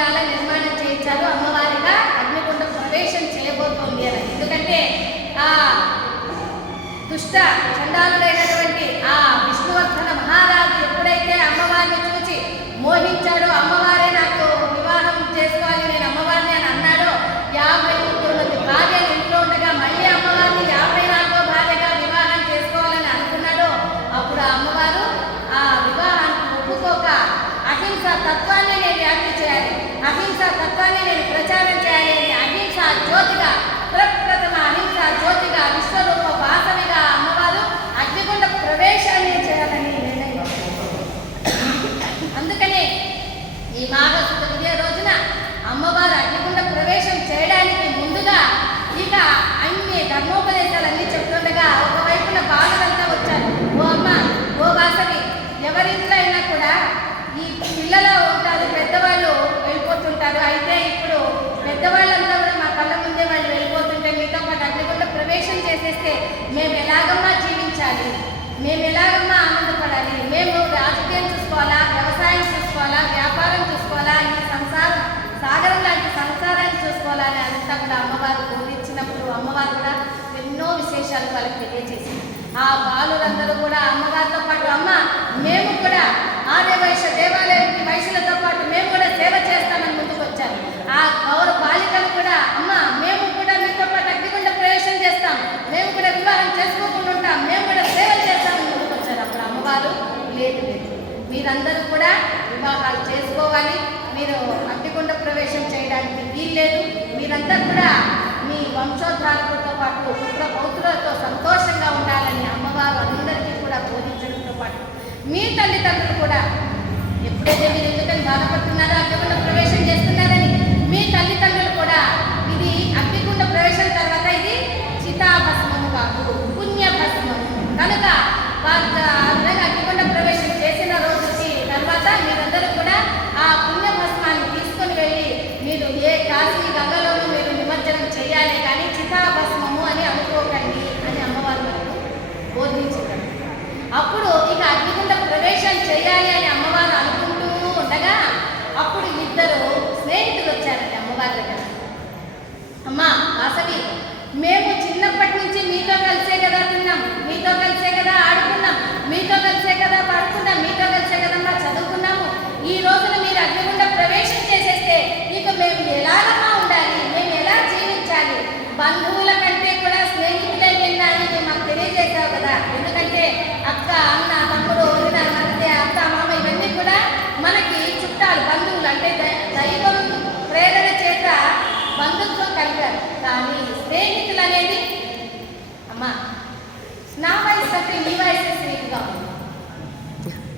అగ్నిగుండాల నిర్మాణం చేయించారు. అమ్మవారిగా అగ్నిగుండ ప్రవేశం చేయబోతోంది అని. ఎందుకంటే ఆ దుష్ట చండాలుడైనటువంటి ఆ విష్ణువర్ధన మహారాజు ఎప్పుడైతే అమ్మవారిని చూసి మోహించాడో, అమ్మవారే నాకు వివాహం చేసుకోవాలి, నేను అమ్మవారిని అని అన్నాడో, 53 భార్యలు ఇంట్లో ఉండగా మళ్ళీ అమ్మవారిని 54వ భార్యగా వివాహం చేసుకోవాలని అనుకున్నాడో, అప్పుడు ఆ అమ్మవారు ఆ వివాహానికి ఒప్పుకోక అహింసా తత్వాన్ని నేను వ్యాప్తి చేయాలి, అహింసా తత్వాన్ని నేను ప్రచారం చేయాలి అని అహింసా జ్యోతిగా, ప్రప్రథమ అహింసా జ్యోతిగా, విశ్వరూప వాసవిగా అమ్మవారు అగ్నిగుండ ప్రవేశాన్ని చేయాలని నిర్ణయించారు. అందుకనే ఈ మాఘశుద్ధ విజయ రోజున అమ్మవారు అగ్నిగుండ ప్రవేశం చేయడానికి ముందుగా ఇక అన్ని ధర్మోపదేశాలన్నీ చెప్తుండగా ఒకవైపున బాలురంతా వచ్చారు. ఓ అమ్మ, ఓ వాసవి, ఎవరింట్లో అయినా కూడా ఈ పిల్లలు ఉంటారు, పెద్దవాళ్ళు వెళ్ళిపోతుంటారు. అయితే ఇప్పుడు పెద్దవాళ్ళంతా కూడా మా కళ్ళ ముందే వాళ్ళు వెళ్ళిపోతుంటే మీతో పాటు అగ్నిగుండ ప్రవేశం చేసేస్తే మేము ఎలాగమ్మా జీవించాలి, మేము ఎలాగమ్మా ఆనందపడాలి, మేము రాజకీయం చూసుకోవాలా, వ్యవసాయం చూసుకోవాలా, వ్యాపారం చూసుకోవాలా, ఈ సంసారం సాగరం లాంటి సంసారాన్ని చూసుకోవాలా అని అంతా కూడా అమ్మవారు బోధించినప్పుడు అమ్మవారు కూడా ఎన్నో విశేషాలు వాళ్ళకి తెలియజేసింది. ఆ బాలురందరూ కూడా అమ్మగారితో పాటు అమ్మ మేము కూడా ఆర్య వైశ్య దేవాలయానికి వైశ్యులతో పాటు మేము కూడా సేవ చేస్తామని ముందుకు వచ్చారు. ఆ గౌరవ బాలికలు కూడా అమ్మ మేము కూడా మీతో పాటు అగ్నిగుండ ప్రవేశం చేస్తాం, మేము కూడా వివాహం చేసుకోకుండా ఉంటాం, మేము కూడా సేవ చేస్తామని ముందుకు వచ్చారు. అప్పుడు అమ్మవారు లేదు లేదు, మీరందరూ కూడా వివాహాలు చేసుకోవాలి, మీరు అగ్నిగుండ ప్రవేశం చేయడానికి వీల్లేదు, మీరంతా కూడా మీ వంశోద్ధారకులతో పాటు పుత్ర పౌత్రులతో సంతోషంగా ఉండాలని అమ్మవారు అందరికీ కూడా బోధించడంతో పాటు మీ తల్లిదండ్రులు కూడా ఎప్పుడైతే మీరు ఎందుకని బాధపడుతున్నారో, అగ్నిగుండ ప్రవేశం చేస్తున్నారని మీ తల్లిదండ్రులు కూడా ఇది అగ్నిగుండ ప్రవేశం తర్వాత ఇది చితాభస్మము కాదు, పుణ్యభస్మము కనుక అగ్నిగుండ ప్రవేశం చేసిన రోజుకి తర్వాత మీరందరూ కూడా ఆ పుణ్యభస్మాన్ని తీసుకొని వెళ్ళి మీరు ఏ కాశీ గంగలోనూ మీరు నిమజ్జనం చేయాలి, కానీ చితాభస్మము అని అనుకోకండి అని అమ్మవారు మనకు బోధించారు. అప్పుడు ఇక అగ్నిగుండ ప్రవేశం చేయాలి అని అమ్మవారు అనుకుంటూ ఉండగా అప్పుడు ఇద్దరు స్నేహితులు వచ్చారండి అమ్మవారి దగ్గర. అమ్మ వాసవి, మేము చిన్నప్పటి నుంచి మీతో కలిసే కదా తిన్నాం, మీతో కలిసే కదా ఆడుకున్నాం, మీతో కలిసే కదా పడుకున్నాం, మీతో కలిసే కదమ్మా చదువుకున్నాము. ఈ రోజున మీరు అగ్నిగుండ ప్రవేశం చేసేస్తే ఇక మేము ఎలాగమ్మా ఉండాలి, మేము ఎలా జీవించాలి, బంధువుల కంటే కూడా స్నేహితులే విన్నారని మాకు తెలియజేశావు కదా. ఎందుకంటే అక్క, అన్న, తమ్ముడు, వదిన, మధ్య, అత్త, మామ ఇవన్నీ కూడా మనకి చుట్టాలు, బంధువులు. అంటే దైవం ప్రేరణ చేత బంధుత్వం కలిగారు. కానీ స్నేహితులు అనేది అమ్మా నా వయసు అంటే నీ వయసు స్నేహితుగా ఉంది.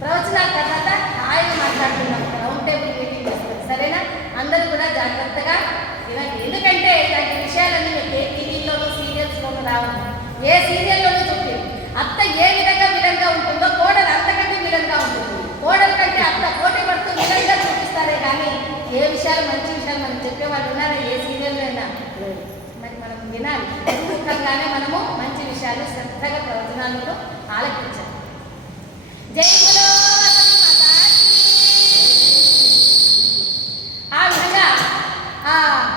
ప్రవచనాల తర్వాత ఆయన మాట్లాడుతున్నాం, రౌండ్ టేబుల్ మీటింగ్ చేస్తారు, సరేనా? అందరూ కూడా జాగ్రత్తగా వినండి. ఎందుకంటే ఇలాంటి విషయాలన్నీ మీకు ఏ టీవీలోనూ సీరియల్స్లోనూ రావు. ఏ సీరియల్లోనూ చూపి అత్త ఏ విధంగా ఉంటుందో కోడలు అంతకంటే విధంగా ఉంటుంది. కోడల కంటే అత్త పోటీ పడుతూ విధంగా చూపిస్తారే కానీ ఏ విషయాలు మంచి విషయాలు మనం చెప్పేవాళ్ళు ఉన్నారా ఏ సీరియల్లో అయినా? మరి మనం వినాలి, ముఖ్యంగానే మనము మంచి విషయాలు శ్రద్ధగా ప్రవచనాలను ఆలకించాలి. జై బలో ఆ విధంగా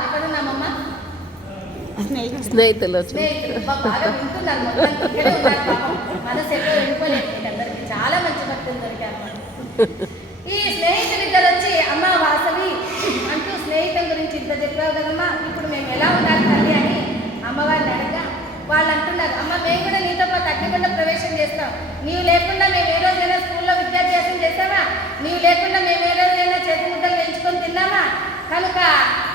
ఎక్కడున్నామమ్మా స్నేహితులు బాగా వింటున్నారు, మొత్తం ఇక్కడే ఉన్నారు. మనసు ఎక్కడో వెళ్ళిపోలేదు, అందరికి చాలా మంచి భక్తులు దొరికారు. ఈ స్నేహితులిద్దరు వచ్చి అమ్మ వాసవి అంటూ స్నేహితుల గురించి ఇంత చెప్పావు కదమ్మా, ఇప్పుడు మేము ఎలా ఉండాలి తల్లి అని అమ్మవారిని అడగా వాళ్ళు అంటున్నారు, అమ్మ మేము కూడా నీతో పాటు అగ్నిగుండ ప్రవేశం చేస్తాం, నీవు లేకుండా మేము ఏ రోజైనా స్కూల్లో విద్యాభ్యాసం చేస్తామా, నీవు లేకుండా మేము ఏ రోజైనా చేతి ముద్దలు వేయించుకొని తిన్నామా, కనుక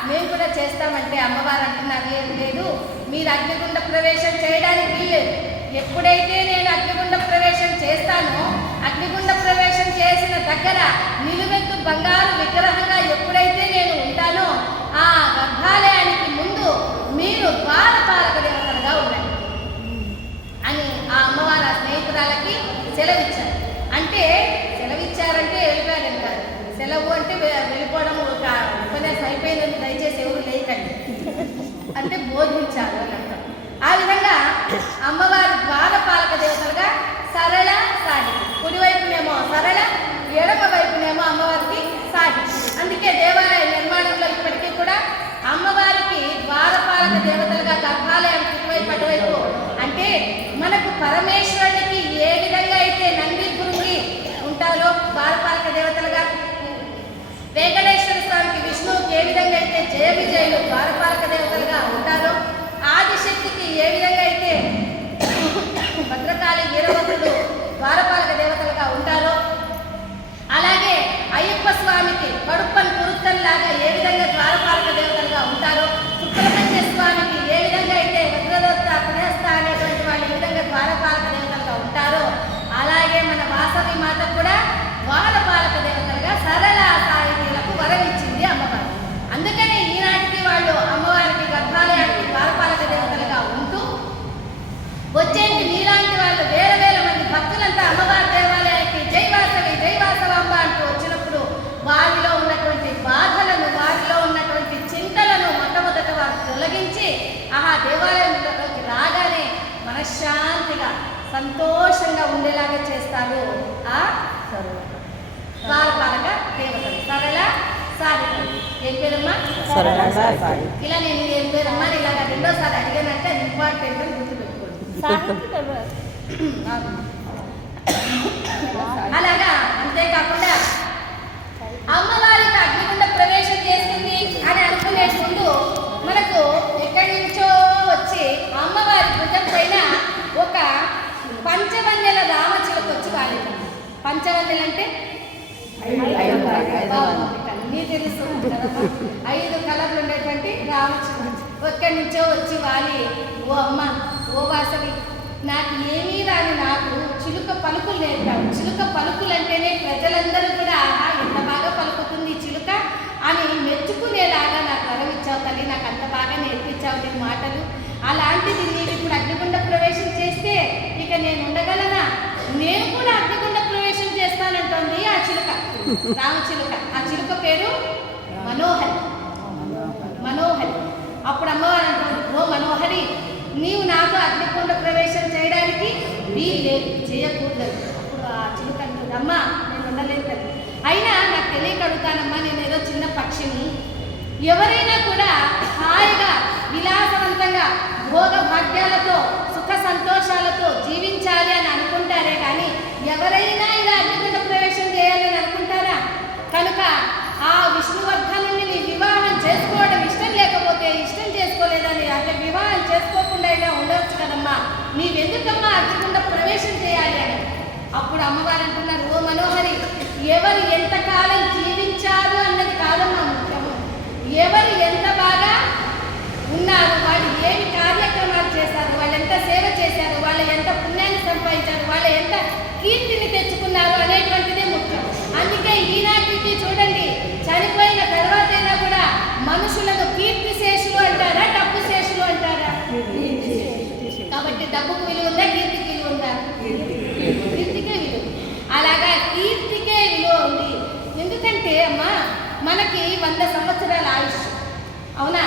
మేము కూడా చేస్తామంటే అమ్మవారు అంటున్నారు లేదు, మీరు అగ్నిగుండ ప్రవేశం చేయడానికి వీల్లేదు. ఎప్పుడైతే నేను అగ్నిగుండ ప్రవేశం చేస్తానో అగ్నిగుండ ప్రవేశం చేసిన దగ్గర నిలువెత్తు బంగారు విగ్రహంగా ఎప్పుడైతే నేను ఉంటానో ఆ గర్భాలయానికి ముందు మీరు ద్వారపాలక దేవతలుగా ఉండండి అని ఆ అమ్మవారు ఆ స్నేహితురాలకి సెలవిచ్చారు. అంటే సెలవిచ్చారంటే వెళ్ళిపోయారని కాదు, సెలవు అంటే వెళ్ళిపోవడం ఒక ఉపన్యాసం అయిపోయిందని దయచేసి ఎవరు లేకండి, అంటే బోధించారు అని అంటారు. ఆ విధంగా అమ్మవారి ద్వారపాలక దేవతలుగా సరళ సాగి, కుడివైపునేమో సరళ, ఎడమ వైపునేమో అమ్మవారికి సాగి. అందుకే దేవాలయ నిర్మాణ మనకు పరమేశ్వరునికి ఏ విధంగా అయితే నంది భృంగి ఉంటారో ద్వారపాలక దేవతలుగా, వెంకటేశ్వర స్వామికి విష్ణువుకి ఏ విధంగా అయితే జయ విజయులు ద్వారపాలక దేవతలుగా ఉంటారో, ఆదిశక్తికి ఏ విధంగా అయితే భద్రకాళి వీరభద్రుడు ద్వారపాలక దేవతలుగా ఉంటారో, అలాగే అయ్యప్ప స్వామికి కడుప్పన్ కురుత్తన్ లాగా ఏ విధంగా ద్వారపాలక దేవతలుగా ఉంటారో, సుబ్రహ్మణ్య స్వామికి ఏ విధంగా అయితే వజ్రదత్త పునఃస్థ అనేటువంటి వాళ్ళు ఏ విధంగా ద్వారపాలక దేవతలుగా ఉంటారో, అలాగే మన వాసవి మాత కూడా ద్వారపాలక దేవతలుగా సరళ సాయితీలకు వరం ఇచ్చింది అమ్మవారు. అందుకని ఈనాటికి వాళ్ళు అమ్మవారికి గర్భాలయానికి ద్వారపాలక దేవతలుగా ఉంటూ వచ్చేంటి నీలాంటి వాళ్ళు వేల వేల మంది భక్తులంతా అమ్మవారి దేవాలయానికి జై వాసవాంబ అంటూ వచ్చినప్పుడు వారిలో ఉన్నటువంటి బాధలను, వారిలో ఉన్నటువంటి చింతలను మొట్టమొదట వారు తొలగించి ఆహా దేవాలయంలోకి రాగానే మనశ్శాంతిగా సంతోషంగా ఉండేలాగా చేస్తారు ఆ ద్వారపాలక దేవతలు. సరళ సాధితం. ఏం పేరమ్మా? ఇలా నేను ఏం పేరమ్మా ఇలాగ రెండోసారి అడిగానంటే అది ఇంపార్టెంట్ అని గుర్తుపెట్టుకోండి. అలాగా అంతేకాకుండా అమ్మవారికి అగ్నిగుండ ప్రవేశం చేస్తుంది అని అనుకునే ముందు మనకు ఎక్కడి నుంచో వచ్చి అమ్మవారి భుజం పైన ఒక పంచవన్నెల రామచిలుక వచ్చి వాలింది. పంచవన్నెలు అంటే అన్నీ తెలుసు, 5 కలర్లు ఉండేటువంటి రామచిలుక ఎక్కడి నుంచో వచ్చి వాలి, ఓ అమ్మ ఓ వాసవి నాకు ఏమీ రాని నాకు చిలుక పలుకులు నేర్పావు. చిలుక పలుకులు అంటేనే ప్రజలందరూ కూడా ఆహా ఎంత బాగా పలుకుతుంది చిలుక అని మెచ్చుకునేలాగా నాకు వరం ఇచ్చావు తల్లి, నాకు అంత బాగా నేర్పించావు నీ మాటలు. అలాంటిది నేను ఇప్పుడు అగ్నిగుండ ప్రవేశం చేస్తే ఇక నేను ఉండగలనా? నేను కూడా అగ్నిగుండ ప్రవేశం చేస్తానంటోంది ఆ చిలుక, రామచిలుక. ఆ చిలుక పేరు మనోహరి. మనోహరి. అప్పుడు అమ్మవారు అంటుంది, ఓ మనోహరి నీవు నాకు అగ్నిగుండ ప్రవేశం చేయడానికి వీల్లేదు, చేయకూడదు. అప్పుడు ఆ చిలుక అంటుంది, అమ్మా నేను ఉండలేదు కదా, అయినా నాకు తెలియక అడుగుతానమ్మా, నేను ఏదో చిన్న పక్షిని. ఎవరైనా కూడా హాయిగా విలాసవంతంగా భోగ భాగ్యాలతో సుఖ సంతోషాలతో జీవించాలి అని అనుకుంటారే కానీ ఎవరైనా ఇలా అగ్నిగుండ ప్రవేశం చేయాలని అనుకుంటారా? కనుక ఆ విష్ణువర్ధనుని నీ వివాహం చేసుకోవడం ఇష్టం లేకపోతే ఇష్టం చేసుకోలేదని అంటే వివాహం చేసుకోకుండా ఇలా ఉండవచ్చు కదమ్మా, నీవెందుకమ్మా అగ్నిగుండ ప్రవేశం చేయాలి అని. అప్పుడు అమ్మవారు అంటున్నారు, ఓ మనోహరి ఎవరు ఎంతకాలం జీవించారు అన్నది కాదమ్మా ముఖ్యము, ఎవరు ఎంత బాగా ఉన్నారు, వాళ్ళు ఏమి కార్యక్రమాలు చేశారు, వాళ్ళు ఎంత సేవ చేశారు, వాళ్ళు ఎంత పుణ్యాన్ని సంపాదించారు, వాళ్ళు ఎంత కీర్తిని తెచ్చుకున్నారు అనేటువంటిదే ముఖ్యం. అందుకే ఈనాటికి చూడండి చనిపోయిన తర్వాతైనా కూడా మనుషులను కీర్తి శేషులు అంటారా డబ్బు శేషులు అంటారా? కాబట్టి డబ్బుకు విలువ ఉందా, కీర్తికి విలువ ఉందా? కీర్తికే విలువ. అలాగా కీర్తికే విలువ ఉంది. ఎందుకంటే అమ్మా మనకి 100 సంవత్సరాల ఆయుష్, అవునా?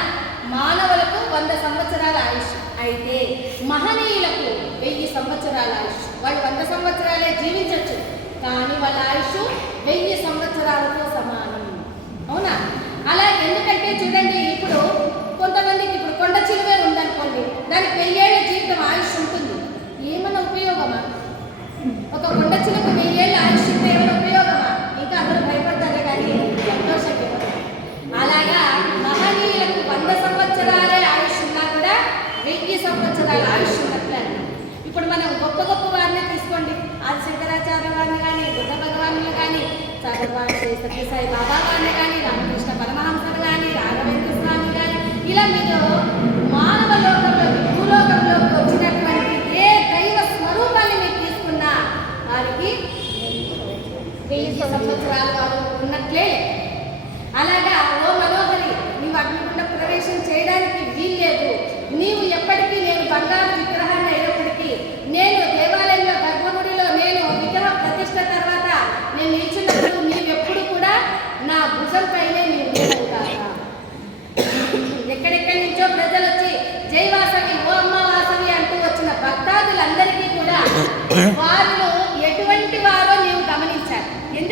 మానవులకు 100 సంవత్సరాల ఆయుష్ అయితే మహనీయులకు 1000 సంవత్సరాల ఆయుష్. వాళ్ళు 100 సంవత్సరాలే జీవించవచ్చు కానీ వాళ్ళ ఆయుష్ 1000 సంవత్సరాలతో సమానం, అవునా? అలా ఎందుకంటే చూడండి ఇప్పుడు కొంతమందికి ఇప్పుడు కొండ చిలువే ఉందనుకోండి, దానికి 1000 ఏళ్ల జీవితం ఆయుష్ ఉంటుంది. ఏమన్నా ఉపయోగమా? ఒక కొండ చిలుకు 1000 ఏళ్ళ ఆయుష్ ఉంటే ఏమైనా ఉపయోగమా? ఇంకా అందరూ భయపడతారే కానీ సంతోషంగా. అలాగా మహనీయులకు 100 సంవత్సరాలే ఆయుష్ ఉన్నా కూడా 1000 సంవత్సరాల ఆయుష్ ఉన్నట్లే. ఇప్పుడు మనం గొప్ప గొప్ప వారిని తీసుకోండి, ఆది శంకరాచార్య వారిని కానీ, బుద్ధ భగవానులు కానీ, సత్యసాయి బాబా వారిని కానీ, రామకృష్ణ పరమహంసలు కానీ, రాఘవేంద్ర స్వామి కానీ, ఇలా మీరు మానవ లోకంలోకి భూలోకంలోకి వచ్చినటువంటి ఏ దైవ స్వరూపాన్ని మీరు తీసుకున్నా వారికి 1000 సంవత్సరాలు వారు ఉన్నట్లే. అలాగా ఓ మనోహరి నీవు అగ్నిగుండ ప్రవేశం చేయడానికి వీల్లేదు. నీవు ఎప్పటికీ నేను బంగారు విగ్రహాన్ని అయినప్పటికీ నేను దేవాలయంలో గర్భగుడిలో నేను విగ్రహ ప్రతిష్ట తర్వాత నేను నిల్చున్నప్పుడు నీవెప్పుడు కూడా నా భుజం పైనే నీవు ఉండవుతావా? ఎక్కడెక్కడి నుంచో ప్రజలు వచ్చి జై వాసవి ఓ అమ్మ వాసవి అంటూ వచ్చిన భక్తాదులందరికీ కూడా వారిలో